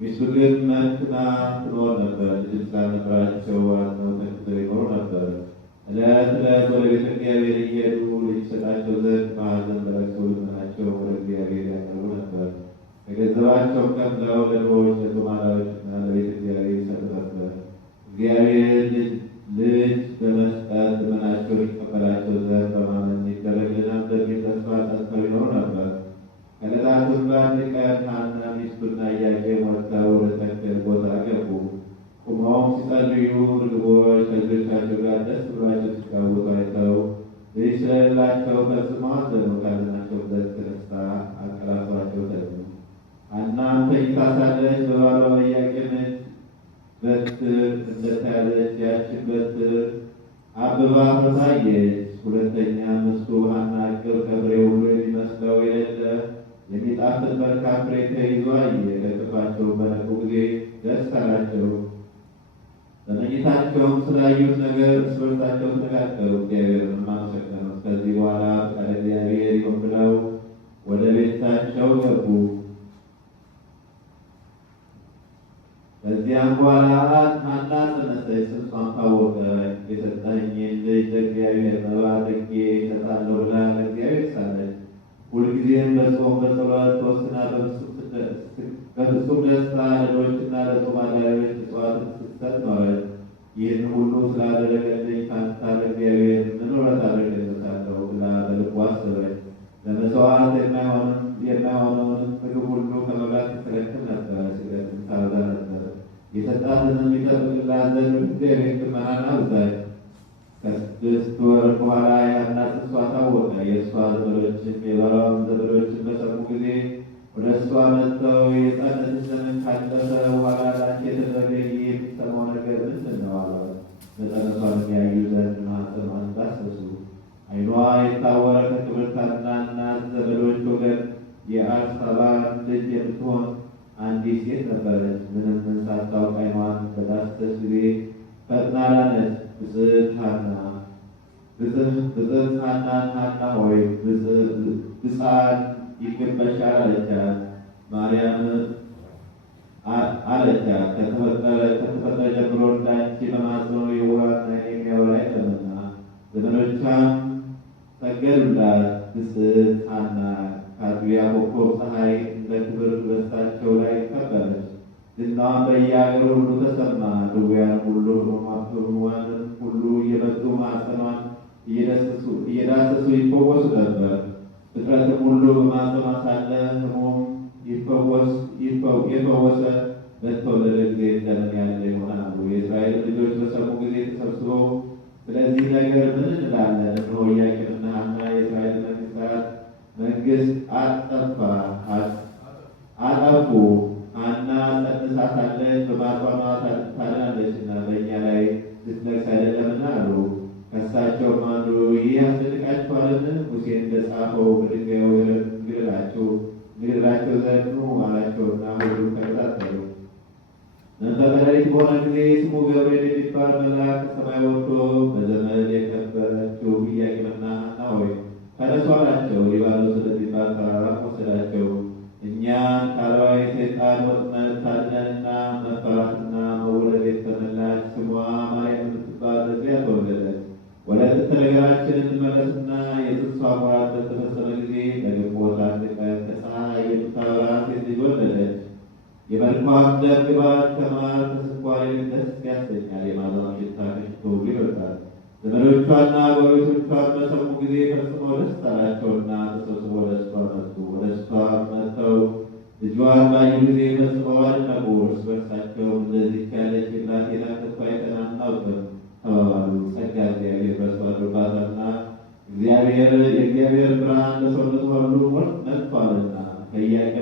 ሚስቱ ግን መክና ትኖር ነበር። ልጅም ስላልነበራቸው አዝነው ተክተው ይኖሩ ነበር። ዕለት ዕለት ወደ ቤተ እግዚአብሔር እየሄዱ ልጅ ይሰጣቸው ዘንድ በሐዘን በለቅሶ ልመናቸው ወደ እግዚአብሔር ያቀርቡ ነበር። ከገንዘባቸው ከፍለው ለድሆች፣ ለጦማዳዎችና ለቤተ እግዚአብሔር ይሰጡ ነበር። እግዚአብሔር ልጅ በመስጠት ልመናቸውን ይቀበላቸው ዘንድ በማመን ይደረግልናል በሚል ተስፋ ጸንተው ይኖሩ ነበር። ከዕለታቱም በአንድ ቀን ሐና ሚስቱና ኢያቄም ወጥተው ወደ ተክል ቦታ ገቡ። ቁመውም ሲጸልዩ ርግቦች ከልጆቻቸው ጋር ደስ ብሏቸው ሲጫወቱ አይተው ልጅ ስለሌላቸው ፈጽመው አዘኑ። ከሐዘናቸው ብዛት የተነሳ አንቀላፍተው ተኙ። ሐናም ተኝታ ሳለች በባሏ በኢያቄም እጅ በትር እንደተያዘች ያችን በትር አብባ ታየች። ሁለተኛ ሚስቱ ሐና እቅፍ ከፍሬ ሁሉ የሚመስለው የሌለ የሚጣፍጥ መልካም ፍሬ ተይዞ አየ። ከእንቅልፋቸው በነቁ ጊዜ ደስ አላቸው። በመኝታቸውም ስላዩት ነገር እርስ በርሳቸው ተነጋገሩ፣ እግዚአብሔርንም አመሰገኑ። ከዚህ በኋላ ፈቃደ እግዚአብሔር ይሁን ብለው ወደ ቤታቸው ገቡ። ከዚያም በኋላ ሐና ጸነሰች፣ ጽንሷም ታወቀ። የሰጠኸኝን ልጅ ለእግዚአብሔር መባ አድርጌ እሰጣለሁ ብላ ለእግዚአብሔር ሳለች። ሁልጊዜም በጾም በጸሎት ተወስና በፍጹም ደስታ ለድሆችና ለጦም አዳሪዎች ምጽዋትን ስትሰጥ ኖረች። ይህን ሁሉ ስላደረገልኝ ካንተ ለእግዚአብሔር ምን ውለታ አደርግለታለሁ ብላ በልቧ አሰበች። ለመሥዋዕት የማይሆነውን ምግብ ሁሉ ከመብላት ትከለክል ነበር፣ ስግደትን ታበዛ ነበር። የሰጣትንም ይጠብቅላት ዘንድ እግዚአብሔር ልመናን አበዛች። ከስድስት ወር በኋላ የሐና ጽንሷ ታወቀ። የእሷ ዘመዶችም የባሏም ዘመዶችም በሰሙ ጊዜ ወደ እሷ መጥተው የሕፃንነትሽ ዘመን ካለፈ በኋላ ለአንቺ የተደረገ ይህ የሚሰማው ነገር ምንድን ነው አሏት። መፀነሷን ያዩ ዘንድ ማኅፀኗን ዳሰሱ። ዓይኗ የታወረ ከክብርት ሐናና ዘመዶች ወገን የአርሳባን ልጅ የምትሆን አንዲት ሴት ነበረች። ምንም ሳታውቅ ዓይኗን በዳሰሰች ጊዜ ፈጥና ዳነች። ብፅዕት ሐናን ሐና ሆይ ብፅዓት ይገባሻል አለቻት። ማርያም አለቻት ከተፈጠረ ጀምሮ እንዳንቺ በማኅፀኗ የዕውራን ዓይን የሚያበራ የለምና። ዘመዶቿም ሰገዱላት። ብፅዕት ሐና ከአጥቢያ ኮከብ ፀሐይ እንደ ክብር በእሳቸው ላይ ከበረች። ዝናዋም በየአገሩ ሁሉ ተሰማ። ድውያን ሁሉ ሕሙማንም ሁሉ እየመጡ ማኅፀኗን እየዳሰሱ ይፈወሱ ነበር። ፍጥረትም ሁሉ በማኅፀኗ ሳለ ሕሙም የፈወሰ በተወለደ ጊዜ እንደምን ያለ ይሆናሉ። የእስራኤል ልጆች በሰሙ ጊዜ ተሰብስበው ስለዚህ ነገር ምን እንላለን? እነሆ ኢያቄምና ሐና የእስራኤል መንግሥት አጠፉ። ሐና ጸንሳ ሳለች በማኅፀኗ ታድናለችና በእኛ ላይ ልትነግሥ አይደለምን አሉ። ከእሳቸውም አንዱ ይህ ያስደንቃችኋልን? ሙሴ እንደጻፈው በድንጋዩ ግደላቸው ዘንድ ኑ አላቸውና ሁሉም ተከታተሉ። መንፈቀ ሌሊት በሆነ ጊዜ ስሙ ገብርኤል የሚባል መልአክ ከሰማይ ወርዶ በዘመድ የከበረችው ኢያቄምና ሐና ሆይ ተነሱ አላቸው። ሊባኖስ ወደሚባል ተራራ ወሰዳቸው። እኛን ካለዋይ ሰይጣን ወጥመድ ታድነንና መፈራትና መወለድ የተመላች ስሟ ማርያም የምትባል በዚያ ተወለደች። ወደ ጥንተ ነገራችን እንመለስና የጽንሷ ወራት በተፈጸመ ጊዜ በግንቦት አንድ ቀን ከፀሐይ የምታበራ ሴት ልጅ ወለደች። የመልኳም ደም ግባት ከማር ከስኳር ይልቅ ደስ ያሰኛል። የመዓዛዋ ሽታ ከሽቱ ሁሉ ይበልጣል። ዘመዶቿና ጎረቤቶቿን በሰሙ ጊዜ ፈጽሞ ደስ አላቸውና ተሰብስበው ወደ እሷ መጡ። ወደ እሷ መጥተው ልጇን ባዩ ጊዜ ፈጽመው አደነቁ። እርስ